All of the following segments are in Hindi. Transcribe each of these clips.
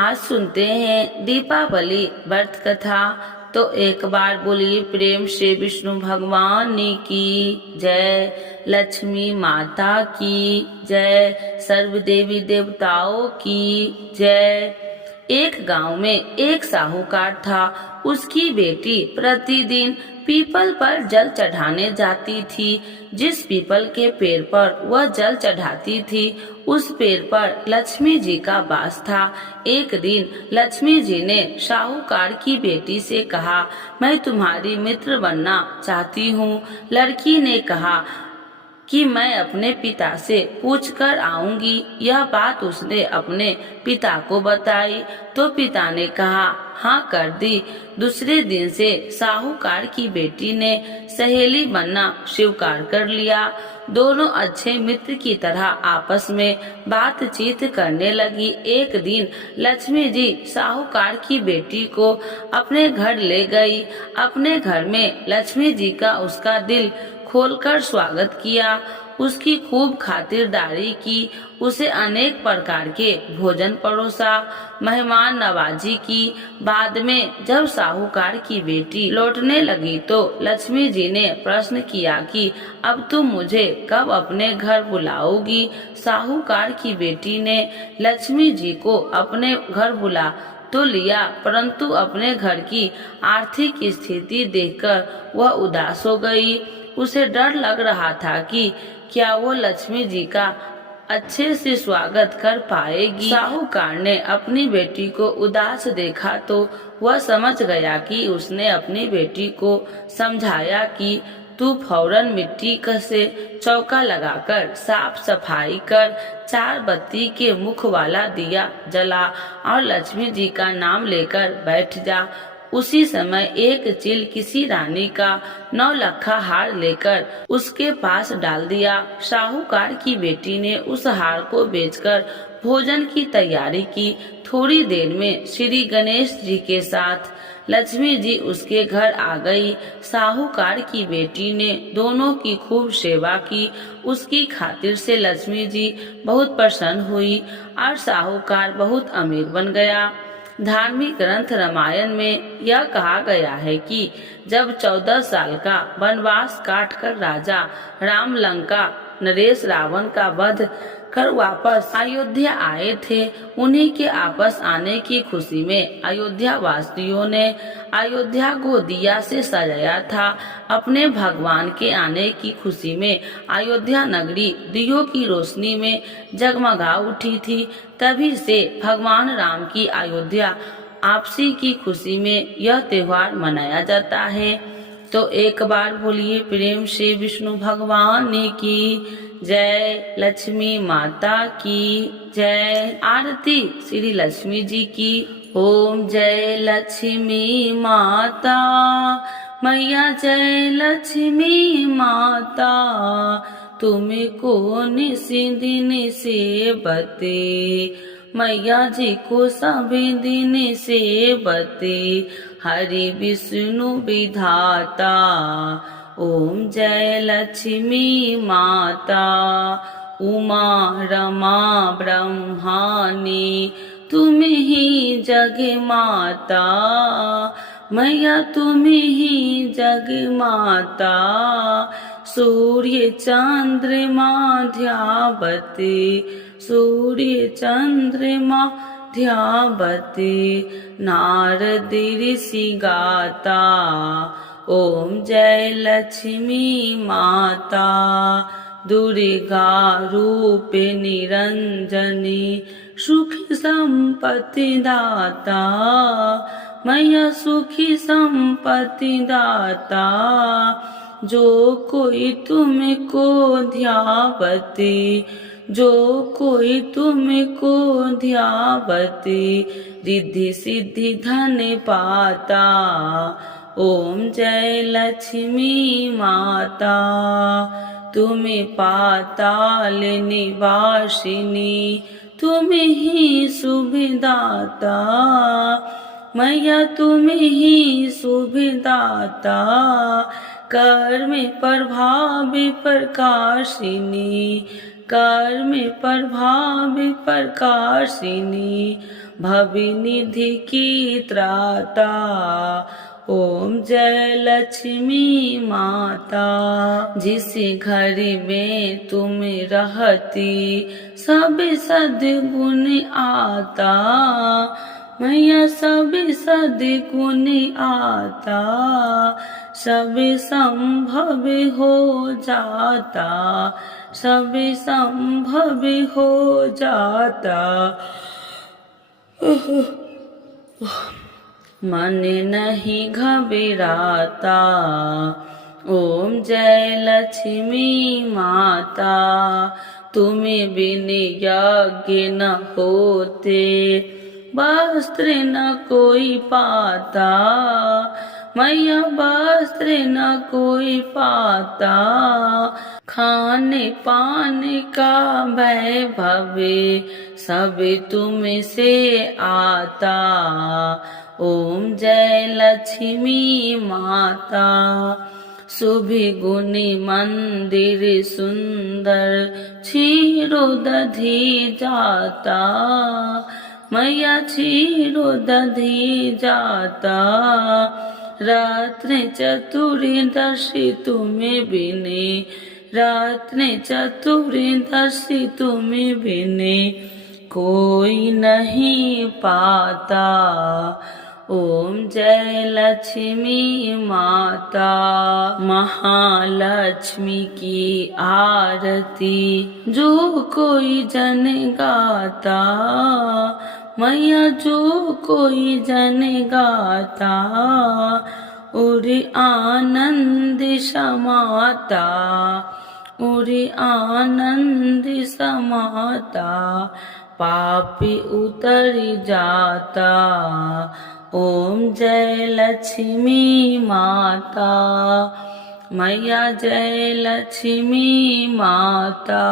आज सुनते हैं दीपावली व्रत कथा। तो एक बार बोलिए प्रेम से विष्णु भगवान की जय, लक्ष्मी माता की जय, सर्व देवी देवताओं की जय। एक गांव में एक साहूकार था। उसकी बेटी प्रतिदिन पीपल पर जल चढ़ाने जाती थी। जिस पीपल के पेड़ पर वह जल चढ़ाती थी उस पेड़ पर लक्ष्मी जी का वास था। एक दिन लक्ष्मी जी ने साहूकार की बेटी से कहा, मैं तुम्हारी मित्र बनना चाहती हूँ। लड़की ने कहा कि मैं अपने पिता से पूछ कर आऊंगी। यह बात उसने अपने पिता को बताई तो पिता ने कहा हाँ कर दी। दूसरे दिन से साहूकार की बेटी ने सहेली बनना स्वीकार कर लिया। दोनों अच्छे मित्र की तरह आपस में बातचीत करने लगी। एक दिन लक्ष्मी जी साहूकार की बेटी को अपने घर ले गई। अपने घर में लक्ष्मी जी का उसका दिल खोलकर स्वागत किया, उसकी खूब खातिरदारी की, उसे अनेक प्रकार के भोजन परोसा, मेहमान नवाजी की। बाद में जब साहूकार की बेटी लौटने लगी तो लक्ष्मी जी ने प्रश्न किया कि अब तुम मुझे कब अपने घर बुलाओगी। साहूकार की बेटी ने लक्ष्मी जी को अपने घर बुला तो लिया, परंतु अपने घर की आर्थिक स्थिति देखकर वह उदास हो गई। उसे डर लग रहा था कि क्या वो लक्ष्मी जी का अच्छे से स्वागत कर पाएगी। साहूकार ने अपनी बेटी को उदास देखा तो वह समझ गया कि उसने अपनी बेटी को समझाया कि तू फौरन मिट्टी से चौका लगाकर साफ सफाई कर, 4 बत्ती के मुख वाला दिया जला और लक्ष्मी जी का नाम लेकर बैठ जा। उसी समय एक चील किसी रानी का 9 लखा हार लेकर उसके पास डाल दिया। साहूकार की बेटी ने उस हार को बेचकर भोजन की तैयारी की। थोड़ी देर में श्री गणेश जी के साथ लक्ष्मी जी उसके घर आ गई। साहूकार की बेटी ने दोनों की खूब सेवा की। उसकी खातिर से लक्ष्मी जी बहुत प्रसन्न हुई और साहूकार बहुत अमीर बन गया। धार्मिक ग्रंथ रामायण में यह कहा गया है कि जब 14 साल का वनवास काटकर राजा राम लंका नरेश रावण का वध कर वापस अयोध्या आए थे, उन्हीं के वापस आने की खुशी में अयोध्या वासियों ने अयोध्या को दिया से सजाया था। अपने भगवान के आने की खुशी में अयोध्या नगरी दियों की रोशनी में जगमगा उठी थी। तभी से भगवान राम की अयोध्या वापसी की खुशी में यह त्योहार मनाया जाता है। तो एक बार बोलिए प्रेम से विष्णु भगवान की जय, लक्ष्मी माता की जय। आरती श्री लक्ष्मी जी की। ओम जय लक्ष्मी माता मैया, जय लक्ष्मी माता, तुमको निसी दिन से बते, मैया जी को सभी दिन से बते, हरि विष्णु विधाता। ओम जय लक्ष्मी माता, उमा रमा ब्रह्मानी, तुम ही जग माता, मैया तुम ही जग माता। सूर्य चंद्रमा ध्यावते, सूर्य चंद्रमा ध्यावते, नारद ऋषि गाता। ओम जय लक्ष्मी माता, दुर्गा रूप निरंजनी, सुखी संपत्ति दाता, मैया सुखी संपत्ति दाता। जो कोई तुमको ध्यावते, जो कोई तुमको ध्यावते, रिद्धि सिद्धि धन पाता। ओम जय लक्ष्मी माता, तुम पाताल निवासिनी, तुम ही सुखदाता, मैया तुम ही सुखदाता। कर्म प्रभाव प्रकाशिनी, कर्म प्रभाव प्रकाशिनी, भवनिधि की त्राता। ओम जय लक्ष्मी माता। जिस घर में तुम रहती सब सद्गुण आता। मैया सब सद्गुण आता। सब संभव हो जाता। सब संभव हो जाता। मन नहीं घबराता। ओम जय लक्ष्मी माता। तुम्हें बिन यज्ञ न होते वस्त्र न कोई पाता। मैया वस्त्र न कोई पाता। खाने पाने का वैभव सब तुम से आता। ओम जय लक्ष्मी माता। शुभ गुणी मंदिर सुंदर क्षीरो दधी जाता। मैया क्षीरो दधी जाता। रात्र चतुर्दशी तुम्हें बिने। रात्र चतुर्दशी तुम्हें बिने कोई नहीं पाता। ओम जय लक्ष्मी माता। महालक्ष्मी की आरती जो कोई जन गाता। मैया जो कोई जन गाता। और आनंद समाता। और आनंद समाता। पापी उतर जाता। ओम जय लक्ष्मी माता। मैया जय लक्ष्मी माता।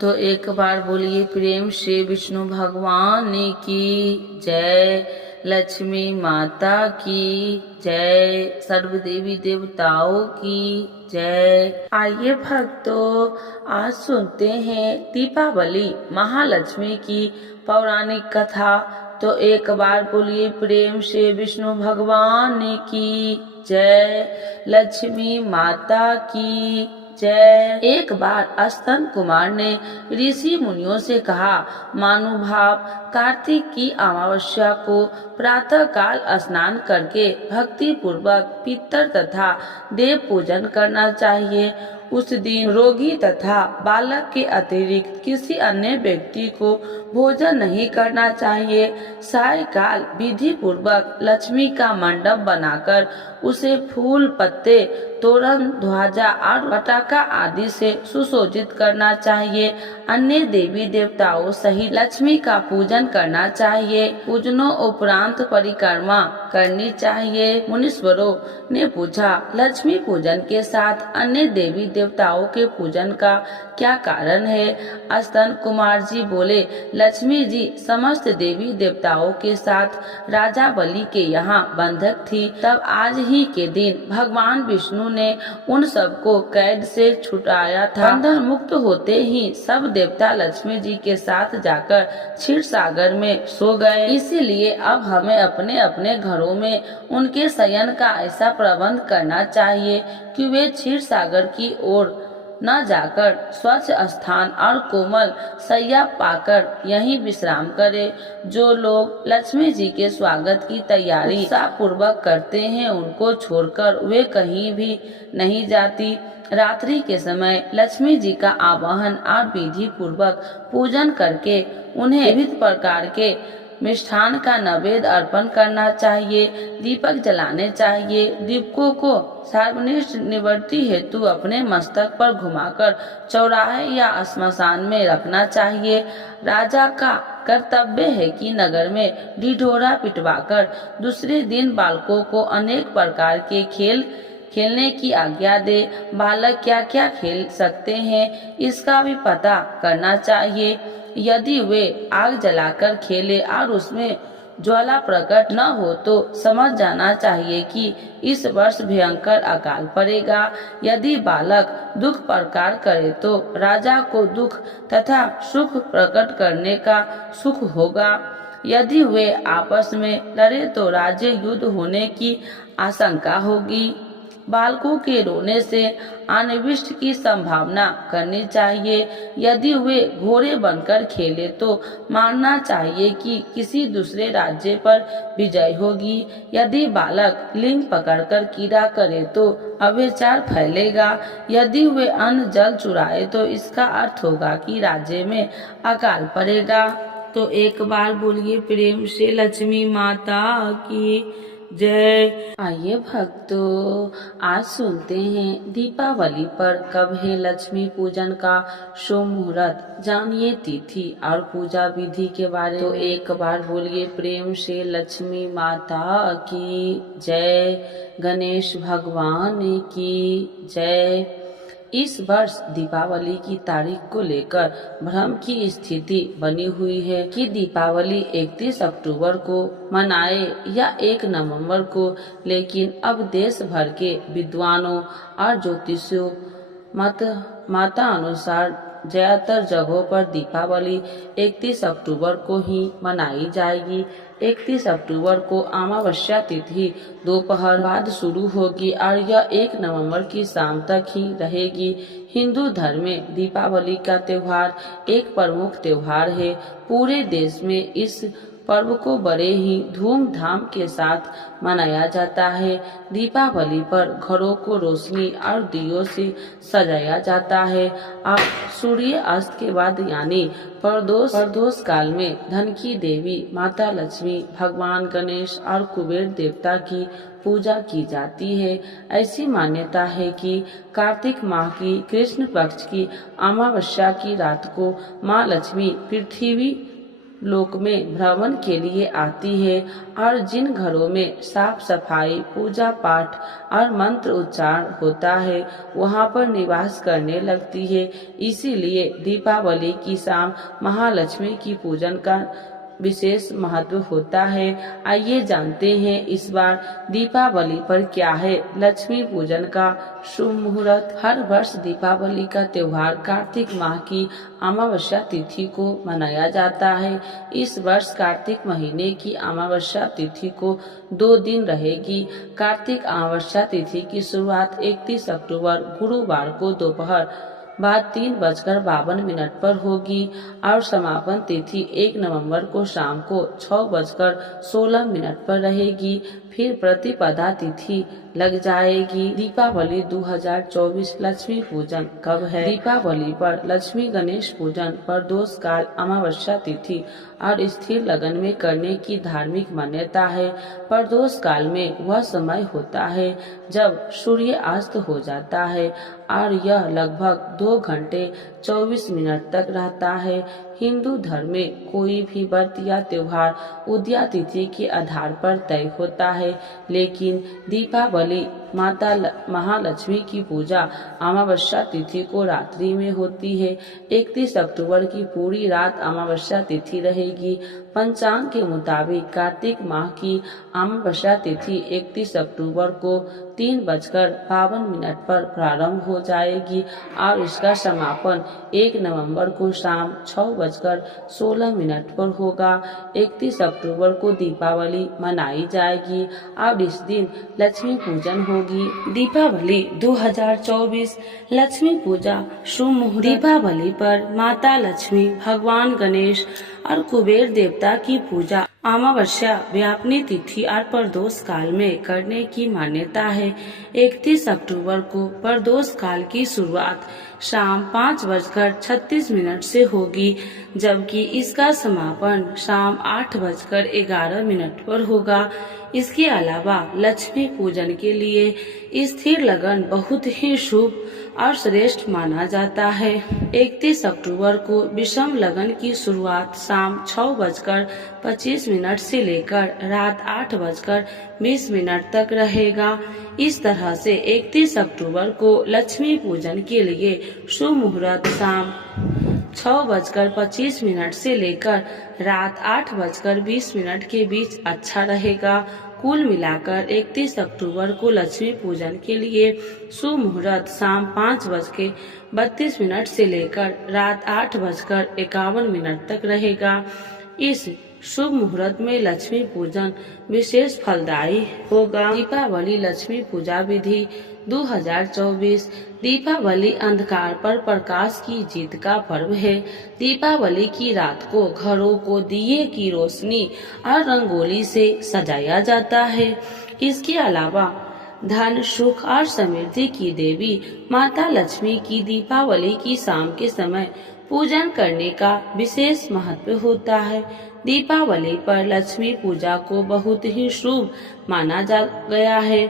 तो एक बार बोलिए प्रेम से विष्णु भगवान की जय। लक्ष्मी माता की जय। सर्व देवी देवताओं की जय। आइए भक्तों, आज सुनते हैं दीपावली महालक्ष्मी की पौराणिक कथा। तो एक बार बोलिए प्रेम से विष्णु भगवान की जय। लक्ष्मी माता की जय। एक बार स्तन कुमार ने ऋषि मुनियों से कहा, मानुभाव कार्तिक की अमावस्या को प्रातः काल स्नान करके भक्ति पूर्वक पितर तथा देव पूजन करना चाहिए। उस दिन रोगी तथा बालक के अतिरिक्त किसी अन्य व्यक्ति को भोजन नहीं करना चाहिए। सायकाल विधि पूर्वक लक्ष्मी का मंडप बनाकर उसे फूल, पत्ते, तोरण, ध्वजा और पटाखा आदि से सुशोभित करना चाहिए। अन्य देवी देवताओं सहित लक्ष्मी का पूजन करना चाहिए। पूजनों उपरांत परिक्रमा करनी चाहिए। मुनीश्वरों ने पूछा, लक्ष्मी पूजन के साथ अन्य देवी देवताओं के पूजन का क्या कारण है? स्तन कुमार जी बोले, लक्ष्मी जी समस्त देवी देवताओं के साथ राजा बलि के यहाँ बंधक थी। तब आज ही के दिन भगवान विष्णु ने उन सबको कैद से छुड़ाया था। बंधन मुक्त होते ही सब देवता लक्ष्मी जी के साथ जाकर क्षीर सागर में सो गए। इसीलिए अब हमें अपने अपने घरों में उनके शयन का ऐसा प्रबंध करना चाहिए कि वे क्षीर सागर की ओर न जाकर स्वच्छ स्थान और कोमल शैया पाकर यहीं विश्राम करें। जो लोग लक्ष्मी जी के स्वागत की तैयारी उत्साह पूर्वक करते हैं, उनको छोड़कर वे कहीं भी नहीं जाती। रात्रि के समय लक्ष्मी जी का आवाहन और विधि पूर्वक पूजन करके उन्हें विविध प्रकार के मिष्ठान का नैवेद्य अर्पण करना चाहिए। दीपक जलाने चाहिए। दीपकों को सर्वनिष्ठ निवृत्ति हेतु अपने मस्तक पर घुमाकर चौराहे या श्मशान में रखना चाहिए। राजा का कर्तव्य है कि नगर में ढिढोरा पिटवाकर दूसरे दिन बालकों को अनेक प्रकार के खेल खेलने की आज्ञा दे। बालक क्या क्या खेल सकते हैं, इसका भी पता करना चाहिए। यदि वे आग जलाकर खेले और उसमें ज्वाला प्रकट न हो तो समझ जाना चाहिए कि इस वर्ष भयंकर अकाल पड़ेगा। यदि बालक दुख प्रकार करे तो राजा को दुख तथा सुख प्रकट करने का सुख होगा। यदि वे आपस में लड़े तो राज्य युद्ध होने की आशंका होगी। बालकों के रोने से अनिष्ट की संभावना करनी चाहिए। यदि वे घोड़े बनकर खेले तो मानना चाहिए कि किसी दूसरे राज्य पर विजय होगी। यदि बालक लिंग पकड़कर कीड़ा करे तो अविचार फैलेगा। यदि वे अन्न जल चुराए तो इसका अर्थ होगा कि राज्य में अकाल पड़ेगा। तो एक बार बोलिए प्रेम से लक्ष्मी माता की जय। आइए भक्तों, आज सुनते हैं दीपावली पर कब है लक्ष्मी पूजन का शुभ मुहूर्त। जानिए तिथि और पूजा विधि के बारे में। तो एक बार बोलिए प्रेम से लक्ष्मी माता की जय, गणेश भगवान की जय। इस वर्ष दीपावली की तारीख को लेकर भ्रम की स्थिति बनी हुई है कि दीपावली 31 अक्टूबर को मनाए या 1 नवंबर को, लेकिन अब देश भर के विद्वानों और ज्योतिषियों माता अनुसार ज्यादातर जगहों पर दीपावली 31 अक्टूबर को ही मनाई जाएगी। 31 अक्टूबर को अमावस्या तिथि दोपहर बाद शुरू होगी और यह 1 नवंबर की शाम तक ही रहेगी। हिंदू धर्म में दीपावली का त्योहार एक प्रमुख त्योहार है। पूरे देश में इस पर्व को बड़े ही धूमधाम के साथ मनाया जाता है। दीपावली पर घरों को रोशनी और दियों से सजाया जाता है और सूर्य अस्त के बाद यानी प्रदोष काल में धन की देवी माता लक्ष्मी, भगवान गणेश और कुबेर देवता की पूजा की जाती है। ऐसी मान्यता है कि कार्तिक माह की कृष्ण पक्ष की अमावस्या की रात को माँ लक्ष्मी पृथ्वी लोक में भ्रमण के लिए आती है और जिन घरों में साफ सफाई, पूजा पाठ और मंत्र उच्चारण होता है वहां पर निवास करने लगती है। इसीलिए दीपावली की शाम महालक्ष्मी की पूजन का विशेष महत्व होता है। आइए जानते हैं इस बार दीपावली पर क्या है लक्ष्मी पूजन का शुभ मुहूर्त। हर वर्ष दीपावली का त्योहार कार्तिक माह की अमावस्या तिथि को मनाया जाता है। इस वर्ष कार्तिक महीने की अमावस्या तिथि को 2 दिन रहेगी। कार्तिक अमावस्या तिथि की शुरुआत 31 अक्टूबर गुरुवार को दोपहर बाद 3:52 पर होगी और समापन तिथि 1 नवंबर को शाम को 6:16 पर रहेगी। फिर प्रतिपदा तिथि लग जाएगी। दीपावली 2024 लक्ष्मी पूजन कब है? दीपावली पर लक्ष्मी गणेश पूजन प्रदोष काल अमावस्या तिथि और स्थिर लगन में करने की धार्मिक मान्यता है। प्रदोष काल में वह समय होता है जब सूर्य अस्त हो जाता है और यह लगभग 2 घंटे 24 मिनट तक रहता है। हिंदू धर्म में कोई भी व्रत या त्योहार उदया तिथि के आधार पर तय होता है, लेकिन दीपावली माता महालक्ष्मी की पूजा अमावस्या तिथि को रात्रि में होती है। 31 अक्टूबर की पूरी रात अमावस्या तिथि रहेगी। पंचांग के मुताबिक कार्तिक माह की अमावस्या तिथि 31 अक्टूबर को 3:52 पर प्रारंभ हो जाएगी और इसका समापन 1 नवंबर को शाम 6:16 पर होगा। 31 अक्टूबर को दीपावली मनाई जाएगी और इस दिन लक्ष्मी पूजन होगी। दीपावली 2024 लक्ष्मी पूजा शुभ मुहूर्त। दीपावली पर माता लक्ष्मी, भगवान गणेश और कुबेर देवता की पूजा अमावस्या व्यापनी तिथि और प्रदोष काल में करने की मान्यता है। 31 अक्टूबर को प्रदोष काल की शुरुआत शाम 5:36 से होगी, जबकि इसका समापन शाम 8:11 पर होगा। इसके अलावा लक्ष्मी पूजन के लिए स्थिर लगन बहुत ही शुभ और श्रेष्ठ माना जाता है। 31 अक्टूबर को विषम लगन की शुरुआत शाम 6:25 से लेकर रात 8:20 तक रहेगा। इस तरह से 31 अक्टूबर को लक्ष्मी पूजन के लिए शुभ मुहूर्त शाम 6:25 से लेकर रात 8:20 के बीच अच्छा रहेगा। कुल मिलाकर 31 अक्टूबर को लक्ष्मी पूजन के लिए शुभ मुहूर्त शाम 5:32 से लेकर रात 8:51 तक रहेगा। इस शुभ मुहूर्त में लक्ष्मी पूजन विशेष फलदायी होगा। दीपावली लक्ष्मी पूजा विधि 2024। दीपावली अंधकार पर प्रकाश की जीत का पर्व है। दीपावली की रात को घरों को दिए की रोशनी और रंगोली से सजाया जाता है। इसके अलावा धन, सुख और समृद्धि की देवी माता लक्ष्मी की दीपावली की शाम के समय पूजन करने का विशेष महत्व होता है। दीपावली पर लक्ष्मी पूजा को बहुत ही शुभ माना जा गया है।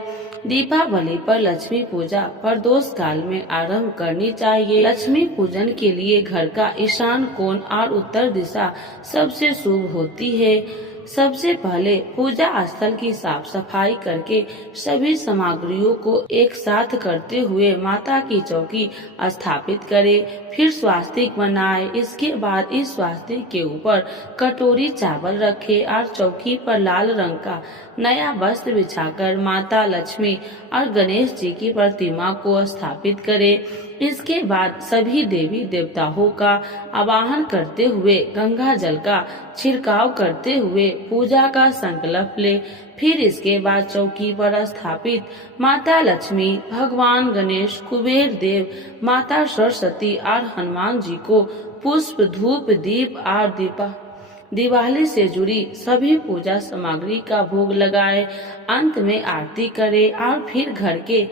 दीपावली पर लक्ष्मी पूजा प्रदोष काल में आरंभ करनी चाहिए। लक्ष्मी पूजन के लिए घर का ईशान कोण और उत्तर दिशा सबसे शुभ होती है। सबसे पहले पूजा स्थल की साफ सफाई करके सभी सामग्रियों को एक साथ करते हुए माता की चौकी स्थापित करें। फिर स्वास्तिक बनाएं। इसके बाद इस स्वास्तिक के ऊपर कटोरी चावल रखें और चौकी पर लाल रंग का नया वस्त्र बिछाकर माता लक्ष्मी और गणेश जी की प्रतिमा को स्थापित करें। इसके बाद सभी देवी देवताओं का आवाहन करते हुए गंगा जल का छिड़काव करते हुए पूजा का संकल्प ले। फिर इसके बाद चौकी पर स्थापित माता लक्ष्मी, भगवान गणेश, कुबेर देव, माता सरस्वती और हनुमान जी को पुष्प, धूप, दीप और दिवाली से जुड़ी सभी पूजा सामग्री का भोग लगाए। अंत में आरती करें और फिर घर के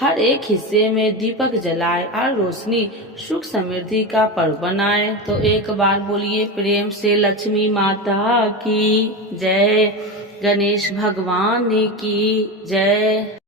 हर एक हिस्से में दीपक जलाए और रोशनी, सुख, समृद्धि का पर्व बनाए। तो एक बार बोलिए प्रेम से लक्ष्मी माता की जय, गणेश भगवान की जय।